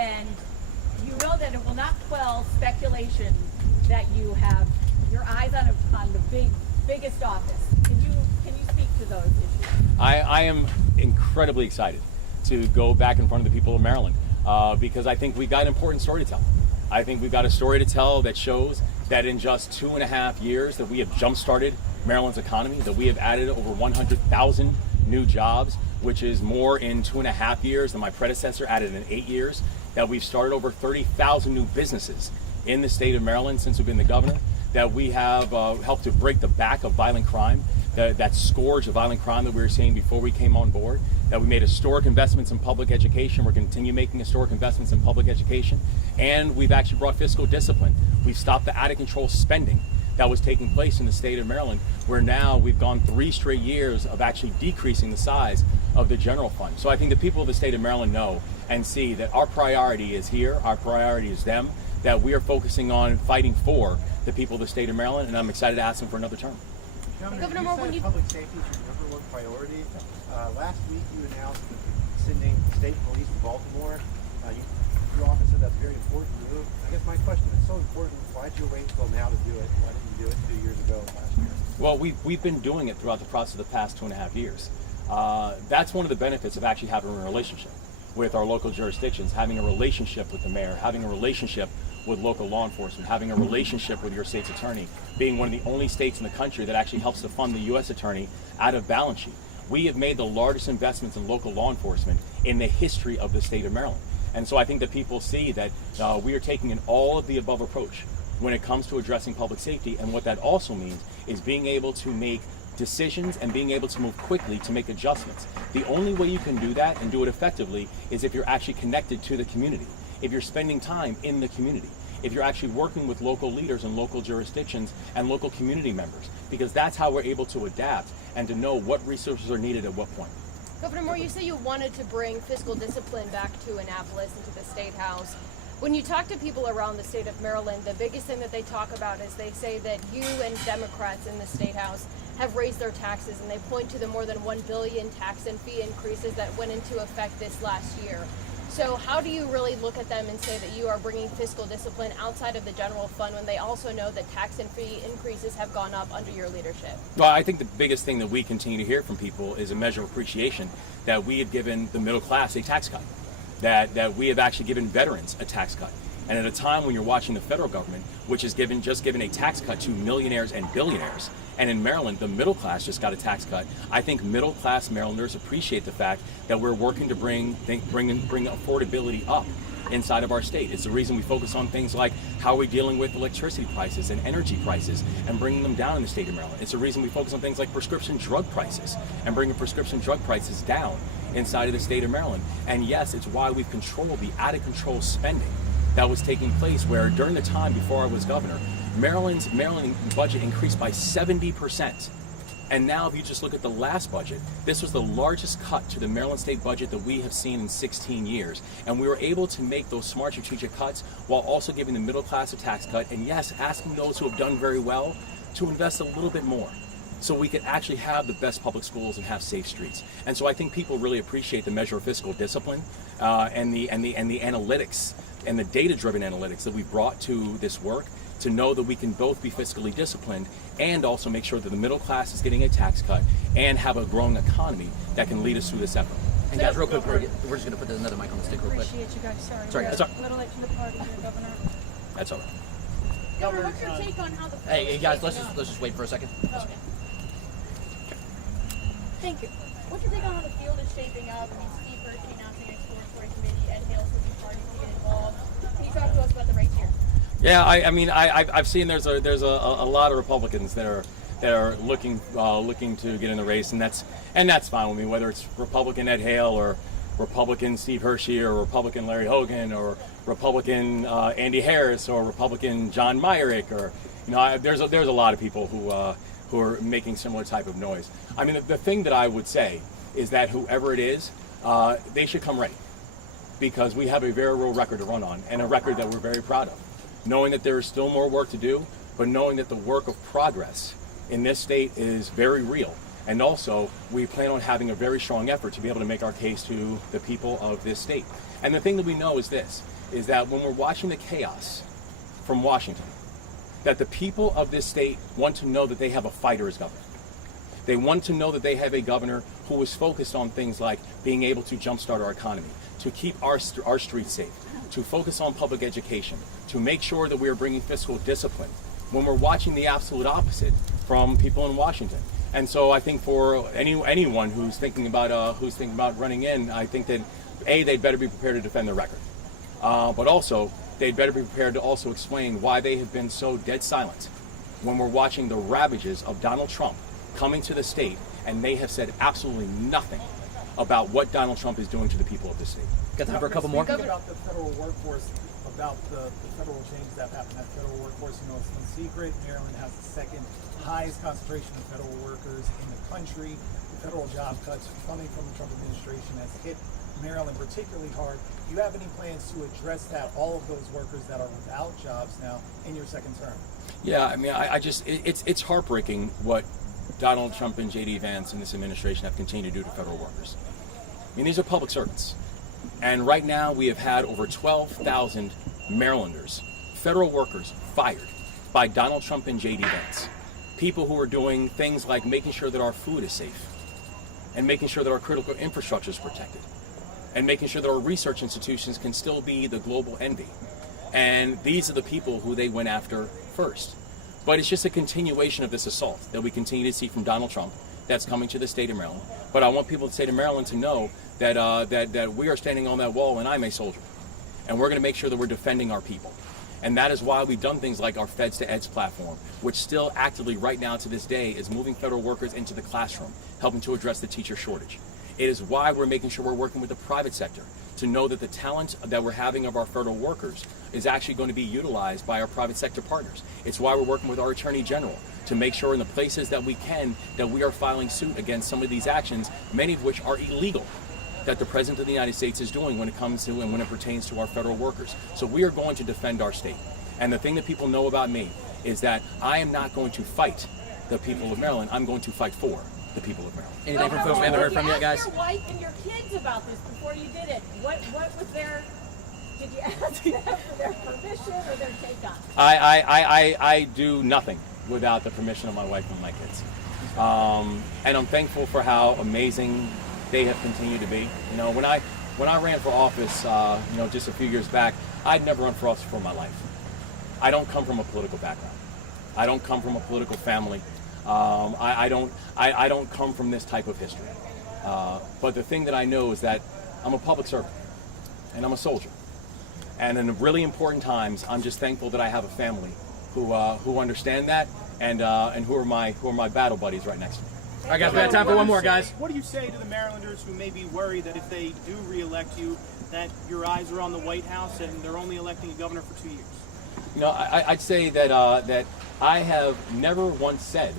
and you know that it will not quell speculation that you have your eyes on the biggest office. Can you speak to those issues? I am incredibly excited to go back in front of the people of Maryland because I think we've got an important story to tell. I think we've got a story to tell that shows that in just 2.5 years that we have jump-started Maryland's economy, that we have added over 100,000 new jobs, which is more in 2.5 years than my predecessor added in 8 years, that we've started over 30,000 new businesses in the state of Maryland since we've been the governor, that we have helped to break the back of violent crime, that scourge of violent crime that we were seeing before we came on board, that we made historic investments in public education. We're going to continue making historic investments in public education, and we've actually brought fiscal discipline. We've stopped the out-of-control spending that was taking place in the state of Maryland, where now we've gone 3 straight years of actually decreasing the size of the general fund. So I think the people of the state of Maryland know and see that our priority is here, our priority is them, that we are focusing on fighting for the people of the state of Maryland, and I'm excited to ask them for another term. Governor, you said public safety is your number one priority. Last week you announced sending state police to Baltimore. Your office said that's a very important move. I guess my question is, so important, why'd you wait until now to do it? Why didn't you do it 2 years ago, last year? Well, we've been doing it throughout the process of the past 2.5 years. That's one of the benefits of actually having a relationship with our local jurisdictions, having a relationship with the mayor, having a relationship with local law enforcement, having a relationship with your state's attorney, being one of the only states in the country that actually helps to fund the U.S. attorney out of balance sheet. We have made the largest investments in local law enforcement in the history of the state of Maryland. And so I think that people see that we are taking an all of the above approach when it comes to addressing public safety. And what that also means is being able to make decisions and being able to move quickly to make adjustments. The only way you can do that and do it effectively is if you're actually connected to the community, if you're spending time in the community, if you're actually working with local leaders and local jurisdictions and local community members, because that's how we're able to adapt and to know what resources are needed at what point. Governor Moore, you say you wanted to bring fiscal discipline back to Annapolis and to the State House. When you talk to people around the state of Maryland, the biggest thing that they talk about is they say that you and Democrats in the State House have raised their taxes, and they point to the more than $1 billion tax and fee increases that went into effect this last year. So how do you really look at them and say that you are bringing fiscal discipline outside of the general fund when they also know that tax and fee increases have gone up under your leadership? Well, I think the biggest thing that we continue to hear from people is a measure of appreciation that we have given the middle class a tax cut, that we have actually given veterans a tax cut. And at a time when you're watching the federal government, which is just given a tax cut to millionaires and billionaires, and in Maryland, the middle class just got a tax cut, I think middle class Marylanders appreciate the fact that we're working to bring affordability up inside of our state. It's the reason we focus on things like how are we dealing with electricity prices and energy prices and bringing them down in the state of Maryland. It's the reason we focus on things like prescription drug prices and bringing prescription drug prices down inside of the state of Maryland. And yes, it's why we've controlled the out-of-control spending that was taking place, where during the time before I was governor, Maryland budget increased by 70%. And now if you just look at the last budget, this was the largest cut to the Maryland state budget that we have seen in 16 years. And we were able to make those smart strategic cuts while also giving the middle class a tax cut, and yes, asking those who have done very well to invest a little bit more, so we could actually have the best public schools and have safe streets. And so I think people really appreciate the measure of fiscal discipline and the analytics and the data-driven analytics that we brought to this work, to know that we can both be fiscally disciplined and also make sure that the middle class is getting a tax cut and have a growing economy that can lead us through this effort. And guys, real quick, we're just going to put another mic on the stick real quick. Appreciate you guys. Sorry, guys. A little late to the party here, Governor. That's all right. Governor, what's your take on how the Hey guys, let's just wait for a second. Okay. Thank you. What's your take on how the field is shaping up? I mean, Steve Hershey announcing an exploratory committee, Ed Hale's looking party to get involved. Can you talk to us about the race here? Yeah, I've seen there's a lot of Republicans that are looking to get in the race, and that's fine with me, whether it's Republican Ed Hale or Republican Steve Hershey or Republican Larry Hogan or Republican Andy Harris or Republican John Myrick, or there's a lot of people who are making similar type of noise. I mean, the thing that I would say is that whoever it is, they should come ready, because we have a very real record to run on, and a record that we're very proud of. Knowing that there is still more work to do, but knowing that the work of progress in this state is very real, And also, we plan on having a very strong effort to be able to make our case to the people of this state. And the thing that we know is this, is that when we're watching the chaos from Washington, that the people of this state want to know that they have a fighter as governor. They want to know that they have a governor who is focused on things like being able to jumpstart our economy, to keep our streets safe, to focus on public education, to make sure that we are bringing fiscal discipline, when we're watching the absolute opposite from people in Washington. And so I think for anyone who's thinking about running in, I think that they'd better be prepared to defend their record, but also they'd better be prepared to also explain why they have been so dead silent when we're watching the ravages of Donald Trump coming to the state, and they have said absolutely nothing about what Donald Trump is doing to the people of the state. Got time for a couple more? Speaking about the federal workforce, about the federal changes that have happened at federal workforce, it's no secret. Maryland has the second highest concentration of federal workers in the country. The federal job cuts coming from the Trump administration has hit Maryland particularly hard. Do you have any plans to address that, all of those workers that are without jobs now in your second term? Yeah, I mean, it's heartbreaking what Donald Trump and J.D. Vance and this administration have continued to do to federal workers. I mean, these are public servants. And right now we have had over 12,000 Marylanders, federal workers, fired by Donald Trump and J.D. Vance. People who are doing things like making sure that our food is safe, and making sure that our critical infrastructure is protected, and making sure that our research institutions can still be the global envy. And these are the people who they went after first. But it's just a continuation of this assault that we continue to see from Donald Trump that's coming to the state of Maryland. But I want people to say to Maryland to know that that we are standing on that wall, and I'm a soldier. And we're going to make sure that we're defending our people. And that is why we've done things like our Feds to Eds platform, which still actively right now to this day is moving federal workers into the classroom, helping to address the teacher shortage. It is why we're making sure we're working with the private sector to know that the talent that we're having of our federal workers is actually going to be utilized by our private sector partners. It's why we're working with our Attorney General to make sure in the places that we can that we are filing suit against some of these actions, many of which are illegal, that the President of the United States is doing when it comes to and when it pertains to our federal workers. So we are going to defend our state. And the thing that people know about me is that I am not going to fight the people of Maryland. I'm going to fight for the people of Maryland. Anything from folks we haven't heard from yet, guys? Did you ask your wife and your kids about this before you did it? What was their? Did you ask them for their permission or their take on it? I do nothing without the permission of my wife and my kids. And I'm thankful for how amazing they have continued to be. You know, when I ran for office, just a few years back, I'd never run for office before in my life. I don't come from a political background. I don't come from a political family. I don't come from this type of history. But the thing that I know is that I'm a public servant and I'm a soldier. And in really important times, I'm just thankful that I have a family who understand that and who are my battle buddies right next to me. All right, guys, we got time for one more, guys. What do you say to the Marylanders who may be worried that if they do re-elect you, that your eyes are on the White House and they're only electing a governor for 2 years? You know, I'd say that I have never once said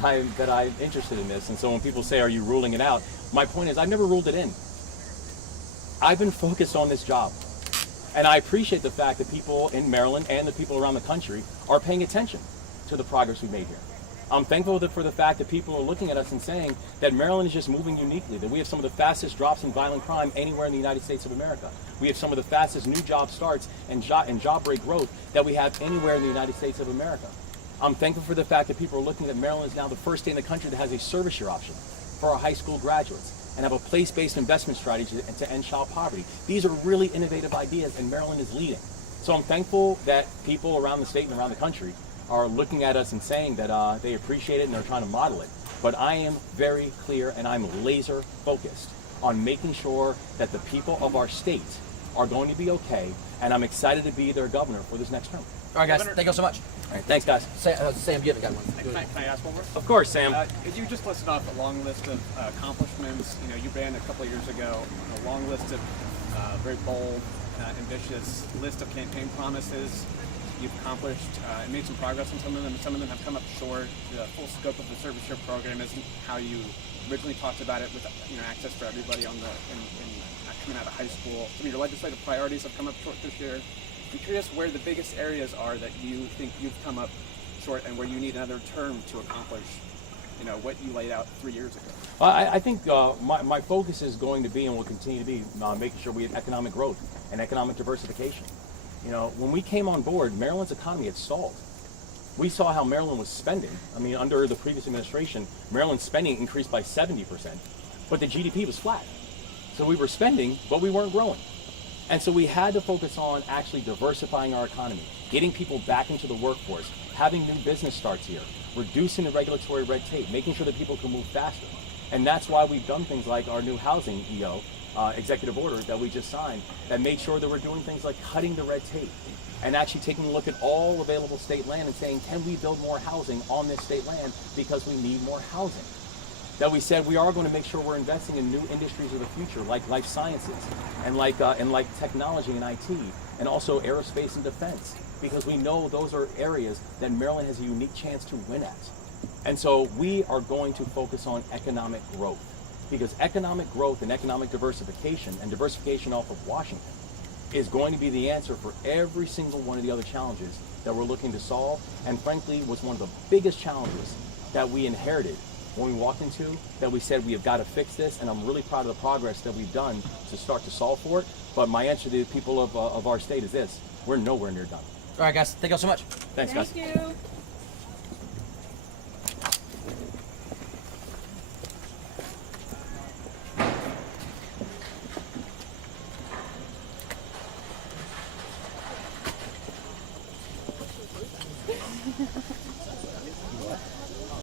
that I'm interested in this. And so when people say, "Are you ruling it out?" My point is, I've never ruled it in. I've been focused on this job, and I appreciate the fact that people in Maryland and the people around the country are paying attention to the progress we've made here. I'm thankful for the fact that people are looking at us and saying that Maryland is just moving uniquely, that we have some of the fastest drops in violent crime anywhere in the United States of America. We have some of the fastest new job starts and job rate growth that we have anywhere in the United States of America. I'm thankful for the fact that people are looking at Maryland as now the first state in the country that has a service year option for our high school graduates and have a place-based investment strategy to end child poverty. These are really innovative ideas, and Maryland is leading. So I'm thankful that people around the state and around the country are looking at us and saying that they appreciate it and they're trying to model it. But I am very clear and I'm laser focused on making sure that the people of our state are going to be okay, and I'm excited to be their governor for this next term. All right, guys, thank you so much. All right, thanks, guys. Sam, you haven't got one. Can I ask one more? Of course, Sam. Could you just list off a long list of accomplishments? You know, you ran a couple of years ago a long list of very bold, ambitious list of campaign promises you've accomplished and made some progress on some of them. Some of them have come up short. The full scope of the service year program isn't how you originally talked about it, with access for everybody on coming out of high school. Some of your legislative priorities have come up short this year. I'm curious where the biggest areas are that you think you've come up short and where you need another term to accomplish what you laid out 3 years ago? I think my focus is going to be and will continue to be making sure we have economic growth and economic diversification. When we came on board, Maryland's economy had stalled. We saw how Maryland was spending. I mean, under the previous administration, Maryland's spending increased by 70%, but the GDP was flat. So we were spending, but we weren't growing. And so we had to focus on actually diversifying our economy, getting people back into the workforce, having new business starts here, reducing the regulatory red tape, making sure that people can move faster. And that's why we've done things like our new housing EO, executive order that we just signed, that made sure that we're doing things like cutting the red tape and actually taking a look at all available state land and saying, can we build more housing on this state land because we need more housing? That we said we are going to make sure we're investing in new industries of the future, like life sciences and like technology and IT, and also aerospace and defense, because we know those are areas that Maryland has a unique chance to win at. And so we are going to focus on economic growth, because economic growth and economic diversification, and diversification off of Washington, is going to be the answer for every single one of the other challenges that we're looking to solve, and frankly was one of the biggest challenges that we inherited when we walked into, that we said we have got to fix this, and I'm really proud of the progress that we've done to start to solve for it. But my answer to the people of our state is this: we're nowhere near done. All right, guys. Thank you all so much. Thanks, guys. Thank you.